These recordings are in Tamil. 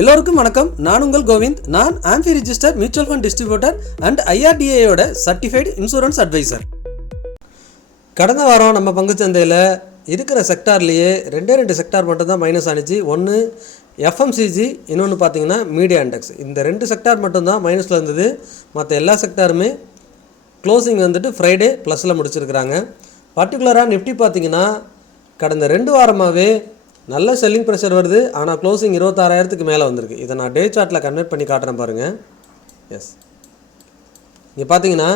எல்லோருக்கும் வணக்கம். நான் உங்கள் கோவிந்த். நான் AMFI register mutual fund distributor and IRDAயோட சர்டிஃபைடு இன்சூரன்ஸ் அட்வைசர். கடந்த வாரம் நம்ம பங்குச்சந்தையில் இருக்கிற செக்டார்லேயே ரெண்டு செக்டார் மட்டும் தான் மைனஸ் ஆனிச்சு. ஒன்று FMCG, இன்னொன்று பார்த்தீங்கன்னா மீடியா இண்டெக்ஸ். இந்த ரெண்டு செக்டார் மட்டும்தான் மைனஸில் இருந்தது. மற்ற எல்லா செக்டாருமே க்ளோசிங் வந்துட்டு ஃப்ரைடே ப்ளஸில் முடிச்சிருக்கிறாங்க. பர்டிகுலராக நிஃப்டி பார்த்திங்கன்னா கடந்த 2 வாரமாகவே நல்ல செல்லிங் ப்ரெஷர் வருது. ஆனால் க்ளோசிங் 26,000க்கு மேலே வந்திருக்கு. இதை நான் டே சார்ட்டில் கன்வெர்ட் பண்ணி காட்டுறேன் பாருங்கள். எஸ், இங்கே பார்த்தீங்கன்னா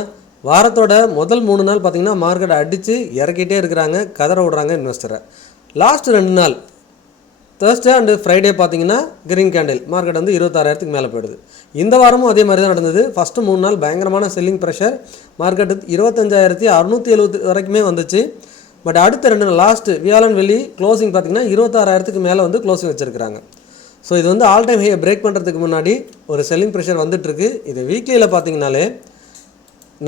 வாரத்தோட முதல் 3 நாள் பார்த்தீங்கன்னா மார்க்கெட்டை அடித்து இறக்கிட்டே இருக்கிறாங்க, கதற விடுறாங்க இன்வெஸ்டரை. லாஸ்ட் 2 நாள் தேர்ஸ்டே அண்டு ஃப்ரைடே பார்த்தீங்கன்னா கிரீன் கேண்டில் மார்க்கெட் வந்து 26,000க்கு மேலே போயிடுது. இந்த வாரமும் அதே மாதிரி தான் நடந்தது. ஃபஸ்ட்டு 3 நாள் பயங்கரமான செல்லிங் ப்ரெஷர், மார்க்கெட்டு 25,670 வரைக்குமே வந்துச்சு. பட் அடுத்த 2 நாள் லாஸ்ட்டு வியாழன் வெள்ளி க்ளோசிங் பார்த்திங்கன்னா 26,000க்கு மேலே வந்து க்ளோசிங் வச்சுருக்கிறாங்க. ஸோ இது வந்து ஆல் டைம் ஹையை பிரேக் பண்ணுறதுக்கு முன்னாடி ஒரு செல்லிங் ப்ரெஷர் வந்துட்டுருக்கு. இது வீக்லியில் பார்த்திங்கனாலே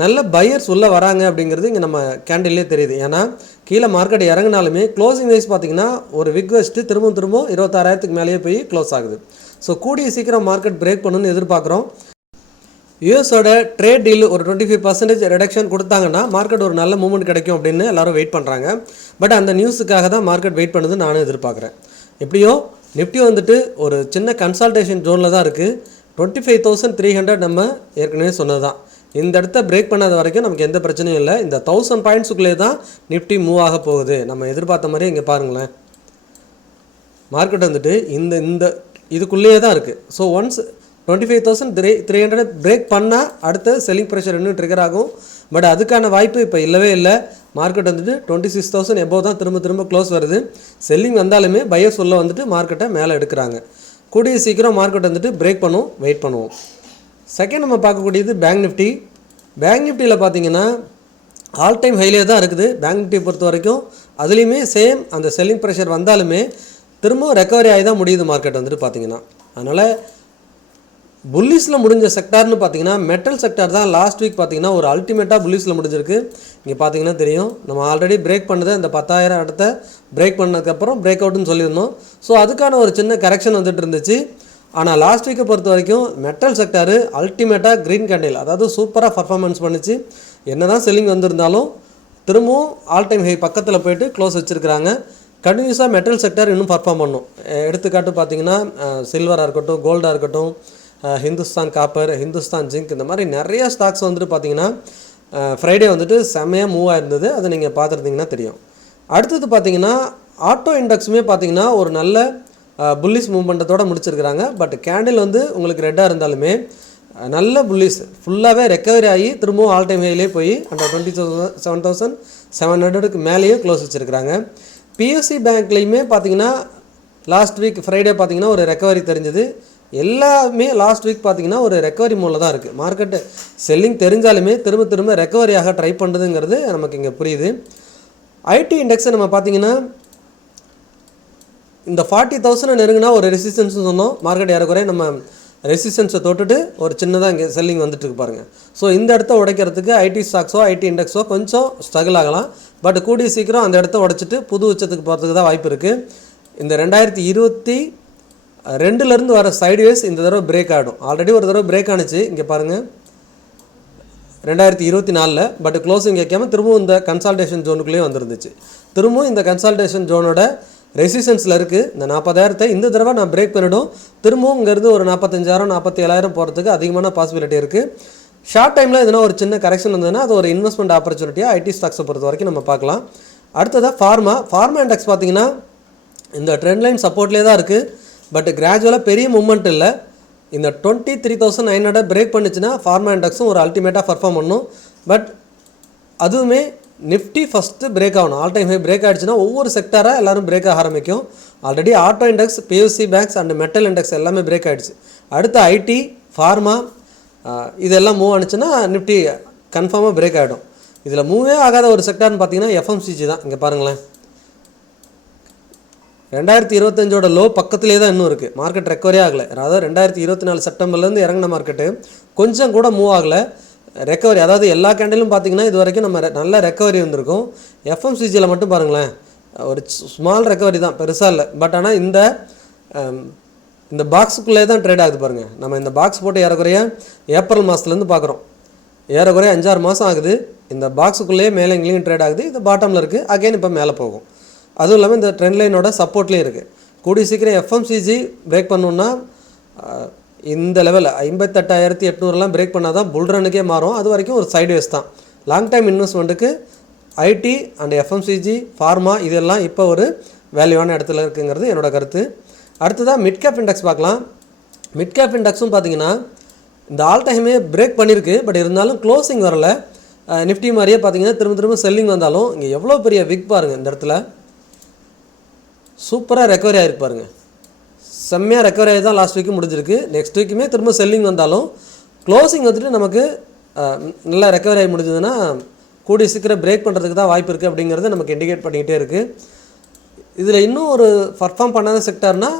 நல்ல பையர்ஸ் உள்ளே வராங்க அப்படிங்கிறது இங்கே நம்ம கேண்டில்லே தெரியுது. ஏன்னா கீழே மார்க்கெட் இறங்கினாலுமே க்ளோசிங் வைஸ் பார்த்திங்கன்னா ஒரு விக் வச்சுட்டு திரும்ப 26,000க்கு மேலேயே போய் க்ளோஸ் ஆகுது. ஸோ கூடிய சீக்கிரம் மார்க்கெட் பிரேக் பண்ணணும்னு எதிர்பார்க்குறோம். யூஎஸோட ட்ரேட் டீல் ஒரு 25% ரிடக்ஷன் கொடுத்தாங்கன்னா மார்க்கெட் ஒரு நல்ல மூவ்மெண்ட் கிடைக்கும் அப்படின்னு எல்லோரும் வெயிட் பண்ணுறாங்க. பட் அந்த நியூஸுக்காக தான் மார்க்கெட் வெயிட் பண்ணுது நானும் எதிர்பார்க்குறேன். எப்படியோ நிஃப்டி வந்துட்டு ஒரு சின்ன கன்சல்டேஷன் ஜோனில் தான் இருக்குது. 25,300 நம்ம ஏற்கனவே சொன்னது தான். இந்த இடத்த பிரேக் பண்ணாத வரைக்கும் நமக்கு எந்த பிரச்சனையும் இல்லை. இந்த 1000 பாயிண்ட்ஸுக்குள்ளே தான் நிஃப்டி மூவ் ஆக போகுது. நம்ம எதிர்பார்த்த மாதிரி இங்கே பாருங்களேன், மார்க்கெட் வந்துட்டு இந்த இதுக்குள்ளேயே தான் இருக்குது. ஸோ ஒன்ஸ் 25,300 பிரேக் பண்ணால் அடுத்த செல்லிங் ப்ரெஷர் இன்னும் ட்ரிகர் ஆகும். பட் அதுக்கான வாய்ப்பு இப்போ இல்லவே இல்லை. மார்க்கெட் வந்துட்டு 26,000 எபோவ் தான் திரும்ப க்ளோஸ் வருது. செல்லிங் வந்தாலுமே பையர்ஸ் உள்ள வந்துட்டு மார்க்கெட்டை மேலே எடுக்கிறாங்க. கூடிய சீக்கிரம் மார்க்கெட் வந்துட்டு பிரேக் பண்ணுவோம், வெயிட் பண்ணுவோம். செகண்ட் நம்ம பார்க்கக்கூடியது பேங்க் நிஃப்டி. பேங்க் நிஃப்டியில் பார்த்தீங்கன்னா ஆல் டைம் ஹைலே தான் இருக்குது. பேங்க் நிஃப்டியை பொறுத்த வரைக்கும் அதுலேயுமே சேம் அந்த செல்லிங் ப்ரெஷர் வந்தாலுமே திரும்ப ரெக்கவரி ஆகி தான் முடியுது மார்க்கெட் வந்துட்டு பார்த்திங்கன்னா. அதனால் புல்லிஸில் முடிஞ்ச செக்டார்னு பார்த்தீங்கன்னா மெட்டல் செக்டார் தான் லாஸ்ட் வீக் பார்த்தீங்கன்னா ஒரு அல்டிமேட்டாக புல்லிஸில் முடிஞ்சிருக்கு. இங்கே பார்த்தீங்கன்னா தெரியும், நம்ம ஆல்ரெடி பிரேக் பண்ணது அந்த 10,000 இடத்த பிரேக் பண்ணதுக்கப்புறம் பிரேக் அவுட்னு சொல்லியிருந்தோம். ஸோ அதுக்கான ஒரு சின்ன கரெக்ஷன் வந்துட்டு இருந்துச்சு. ஆனால் லாஸ்ட் வீக்கை பொறுத்த வரைக்கும் மெட்டல் செக்டாரு அல்டிமேட்டாக க்ரீன் கேண்டில் அதாவது சூப்பராக பர்ஃபார்மன்ஸ் பண்ணிச்சு. என்ன தான் செல்லிங் வந்திருந்தாலும் திரும்பவும் ஆல் டைம் ஹை பக்கத்தில் போய்ட்டு க்ளோஸ் வச்சுருக்கிறாங்க. கண்டினியூஸாக மெட்டல் செக்டார் இன்னும் பர்ஃபார்ம் பண்ணும். எடுத்துக்காட்டு பார்த்தீங்கன்னா சில்வராக இருக்கட்டும், கோல்டாக இருக்கட்டும், ஹிந்துஸ்தான் காப்பர், ஹிந்துஸ்தான் ஜிங்க், இந்த மாதிரி நிறைய ஸ்டாக்ஸ் வந்துட்டு பார்த்திங்கன்னா ஃப்ரைடே வந்துட்டு செம்மையாக மூவ் ஆயிருந்தது. அதை நீங்கள் பார்த்துருந்தீங்கன்னா தெரியும். அடுத்தது பார்த்திங்கன்னா ஆட்டோ இண்டெக்ஸுமே பார்த்திங்கன்னா ஒரு நல்ல புல்லிஸ் மூவ்மெண்ட்டத்தோடு முடிச்சிருக்கிறாங்க. பட் கேண்டில் வந்து உங்களுக்கு ரெட்டாக இருந்தாலுமே நல்ல புல்லிஸ் ஃபுல்லாகவே ரெக்கவரி ஆகி திரும்பவும் ஆல் டைம் ஹையிலே போய் அந்த 27,700க்கு மேலேயே க்ளோஸ் வச்சுருக்கிறாங்க. PSU பேங்க்லேயுமே பார்த்திங்கன்னா லாஸ்ட் வீக் ஃப்ரைடே பார்த்திங்கன்னா ஒரு ரெக்கவரி தெரிஞ்சது. எல்லாமே லாஸ்ட் வீக் பார்த்திங்கன்னா ஒரு ரெக்கவரி மோடில் தான் இருக்குது. மார்க்கெட்டு செல்லிங் தெரிஞ்சாலுமே திரும்ப ரெக்கவரியாக ட்ரை பண்ணுறதுங்கிறது நமக்கு இங்கே புரியுது. IT இண்டெக்ஸை நம்ம பார்த்திங்கன்னா இந்த 40,000 நெருங்கினா ஒரு ரெசிஸ்டன்ஸ்னு சொன்னோம். மார்க்கெட் ஏறக்குறைய நம்ம ரெசிஸ்டன்ஸை தொட்டுட்டு ஒரு சின்னதாக இங்கே செல்லிங் வந்துட்டுருக்கு பாருங்கள். ஸோ இந்த இடத்த உடைக்கிறதுக்கு IT ஸ்டாக்ஸோ IT இண்டெக்ஸோ கொஞ்சம் ஸ்ட்ரகிள் ஆகலாம். பட் கூடிய சீக்கிரம் அந்த இடத்த உடைச்சிட்டு புது உச்சத்துக்கு போகிறதுக்கு தான் வாய்ப்பு இருக்குது. இந்த 2022 வர சைட்வேஸ் இந்த தடவை பிரேக் ஆகிடும். ஆல்ரெடி ஒரு தடவை பிரேக் ஆனிச்சு இங்கே பாருங்கள் 2024. பட் க்ளோசிங் வைக்காமல் திரும்பவும் இந்த கன்சல்டேஷன் ஜோனுக்குள்ளேயே வந்துருந்துச்சு. திரும்பவும் இந்த கன்சல்டேஷன் ஜோனோட ரெசிஸ்டன்ஸில் இருக்குது. இந்த 40,000 இந்த தடவை நான் பிரேக் பண்ணிவிடும். திரும்பவும் இங்கேருந்து ஒரு 45,000 47,000 போகிறதுக்கு அதிகமான பாசிபிலிட்டி இருக்குது. ஷார்ட் டைமில் எதனா ஒரு சின்ன கரெக்ஷன் வந்ததுன்னா அது ஒரு இன்வெஸ்ட்மெண்ட் ஆப்பர்ச்சுனிட்டியாக IT ஸ்டாக்ஸை பொறுத்த வரைக்கும் நம்ம பார்க்கலாம். அடுத்ததாக ஃபார்மா இண்டெக்ஸ் பார்த்திங்கன்னா இந்த ட்ரெண்ட் லைன் சப்போர்ட்லேயே தான் இருக்குது. பட் கிராஜுவலாக பெரிய மூவ்மெண்ட் இல்லை. இந்த 23,900 பிரேக் பண்ணிச்சுன்னா ஃபார்மா இண்டெக்ஸும் ஒரு அல்டிமேட்டாக பர்ஃபார்ம் பண்ணும். பட் அதுவுமே நிஃப்டி ஃபஸ்ட்டு பிரேக் ஆகணும். ஆல் டைம் ஹை பிரேக் ஆகிடுச்சுன்னா ஒவ்வொரு செக்டாராக எல்லோரும் பிரேக் ஆக ஆரம்பிக்கும். Already auto index, PSU banks and metal index எல்லாமே பிரேக் ஆகிடுச்சு. அடுத்து IT, ஃபார்மா இதெல்லாம் மூவ் ஆனிச்சுன்னா நிஃப்டி கன்ஃபார்மாக பிரேக் ஆகிடும். இதில் மூவே ஆகாத ஒரு செக்டார்னு பார்த்தீங்கன்னா FMCG தான். இங்கே பாருங்களேன், 2025 லோ பக்கத்துலேயே தான் இன்னும் இருக்குது. மார்க்கெட் ரெக்கவரி ஆகலை. அதாவது 2024 செப்டம்பர்லேருந்து இறங்கின மார்க்கெட்டு கொஞ்சம் கூட மூவ் ஆகலை. ரெக்கவரி அதாவது எல்லா கேண்டிலும் பார்த்திங்கன்னா இது வரைக்கும் நம்ம நல்ல ரெக்கவரி வந்திருக்கும். FMCGயில் மட்டும் பாருங்களேன் ஒரு ஸ்மால் ரெக்கவரி தான், பெருசாக இல்லை. பட் ஆனால் இந்த இந்த பாக்ஸுக்குள்ளே தான் ட்ரேட் ஆகுது பாருங்கள். நம்ம இந்த பாக்ஸ் போட்டு ஏறக்குறைய ஏப்ரல் மாதத்துலேருந்து பார்க்குறோம். ஏறக்குறைய 5-6 மாதம் ஆகுது. இந்த பாக்ஸுக்குள்ளேயே மேலே எங்கேயும் ட்ரேட் ஆகுது. இது பாட்டமில் இருக்குது. அகைன் இப்போ மேலே போகும். அதுவும் இல்லாமல் இந்த ட்ரெண்ட் லைனோட சப்போர்ட்லேயும் இருக்குது. கூடிய சீக்கிரம் எஃப்எம்சிஜி பிரேக் பண்ணணுன்னா இந்த லெவலில் 58,800 பிரேக் பண்ணால் தான் புல்ரனுக்கே மாறும். அது வரைக்கும் ஒரு சைட்வேஸ் தான். லாங் டைம் இன்வெஸ்ட்மெண்ட்டுக்கு ஐடி அண்ட் எஃப்எம்சிஜி, ஃபார்மா இதெல்லாம் இப்போ ஒரு வேல்யூவான இடத்துல இருக்குங்கிறது என்னோடய கருத்து. அடுத்ததாக மிட் கேப் இண்டெக்ஸ் பார்க்கலாம். மிட் கேப் இண்டெக்ஸும் பார்த்திங்கன்னா இந்த ஆல் டைமே பிரேக் பண்ணியிருக்கு. பட் இருந்தாலும் க்ளோசிங் வரல. நிஃப்டி மாதிரியே பார்த்திங்கன்னா திரும்ப செல்லிங் வந்தாலும் இங்கே எவ்வளோ பெரிய விக் பாருங்கள். இந்த இடத்துல சூப்பராக ரெக்கவரி ஆகிருக்கு பாருங்கள். செம்மையாக ரெக்கவரி ஆகி தான் லாஸ்ட் வீக்கு முடிஞ்சிருக்கு. நெக்ஸ்ட் வீக்குமே திரும்ப செல்லிங் வந்தாலும் க்ளோசிங் வந்துட்டு நமக்கு நல்லா ரெக்கவரி ஆகி முடிஞ்சதுன்னா கூடிய சீக்கிரம் பிரேக் பண்ணுறதுக்கு தான் வாய்ப்பு இருக்குது அப்படிங்கிறது நமக்கு இண்டிகேட் பண்ணிக்கிட்டே இருக்குது. இதில் இன்னும் ஒரு பர்ஃபார்ம் பண்ணாத செக்டார்னால்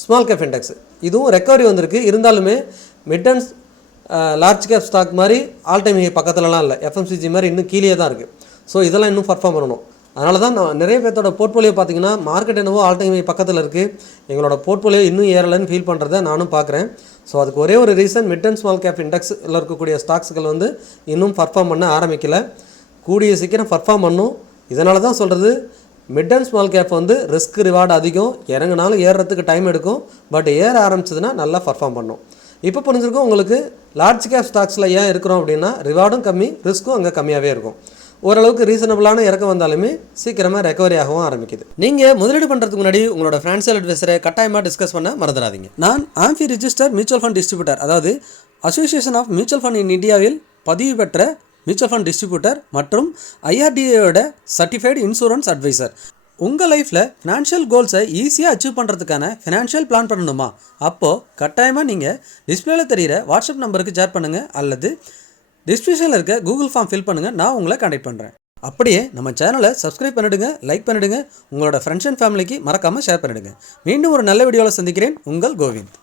ஸ்மால் கேப் இண்டெக்ஸ். இதுவும் ரெக்கவரி வந்திருக்கு. இருந்தாலுமே mid and large cap stock மாதிரி ஆல் டைம் பக்கத்துலலாம் இல்லை. எஃப்எம்சிஜி மாதிரி இன்னும் கீழே தான் இருக்குது. ஸோ இதெல்லாம் இன்னும் பர்ஃபார்ம் பண்ணணும். அதனால தான் நான் நிறைய பேர்த்தோட போர்ட்ஃபோலியோ பார்த்திங்கன்னா மார்க்கெட் என்னவோ ஆல் டைம் பக்கத்தில் இருக்குது, எங்களோட போர்ட்ஃபோலியோ இன்னும் ஏறலைன்னு ஃபீல் பண்ணுறதை நானும் பார்க்குறேன். ஸோ அதுக்கு ஒரே ஒரு reason mid and small cap இண்டெக்ஸில் இருக்கக்கூடிய ஸ்டாக்ஸுகள் வந்து இன்னும் பர்ஃபார்ம் பண்ண ஆரம்பிக்கலை. கூடிய சீக்கிரம் பர்ஃபார்ம் பண்ணும். இதனால தான் சொல்கிறது மிட் அண்ட் ஸ்மால் கேப் வந்து ரிஸ்க் ரிவார்டு அதிகம். இறங்கினாலும் ஏறுறதுக்கு டைம் எடுக்கும். பட் ஏற ஆரம்பிச்சதுன்னா நல்லா பர்ஃபார்ம் பண்ணும். இப்போ புரிஞ்சிருக்கோம் உங்களுக்கு லார்ஜ் கேப் ஸ்டாக்ஸில் ஏன் இருக்கிறோம் அப்படின்னா ரிவார்டும் கம்மி, ரிஸ்க்கும் அங்கே கம்மியாகவே இருக்கும். ஓரளவுக்கு ரீசனபிளான இறக்கம் வந்தாலுமே சீக்கிரமாக ரெக்கவரி ஆகவும் ஆரம்பிக்குது. நீங்கள் முதலீடு பண்ணுறதுக்கு முன்னாடி உங்களோட ஃபினான்ஷியல் அட்வைசரை கட்டாயமாக டிஸ்கஸ் பண்ண மறந்துடாதீங்க. நான் AMFI register mutual fund distributor, அதாவது association of mutual fund in இந்தியாவில் பதிவு பெற்ற மியூச்சுவல் ஃபண்ட் டிஸ்ட்ரிபியூட்டர் மற்றும் ஐஆர்டிஏயோட சர்டிஃபைடு இன்சூரன்ஸ் அட்வைசர். உங்கள் லைஃப்பில் ஃபினான்ஷியல் கோல்ஸை ஈஸியாக அச்சீவ் பண்ணுறதுக்கான ஃபினான்ஷியல் பிளான் பண்ணணுமா? அப்போது கட்டாயமாக நீங்கள் டிஸ்பிளேல தெரிகிற வாட்ஸ்அப் நம்பருக்கு ஷேர் பண்ணுங்கள் அல்லது டிஸ்கிரிப்ஷனில் இருக்க கூகுள் ஃபார்ம் ஃபில் பண்ணுங்கள். நான் உங்களை கான்டெக்ட் பண்ணுறேன். அப்படியே நம்ம சேனலை சப்ஸ்கிரைப் பண்ணிவிடுங்க, லைக் பண்ணிவிடுங்க, உங்களோட ஃப்ரெண்ட்ஸ் அண்ட் ஃபேமிலிக்கு மறக்காமல் ஷேர் பண்ணிவிடுங்க. மீண்டும் ஒரு நல்ல வீடியோவில் சந்திக்கிறேன். உங்கள் கோவிந்த்.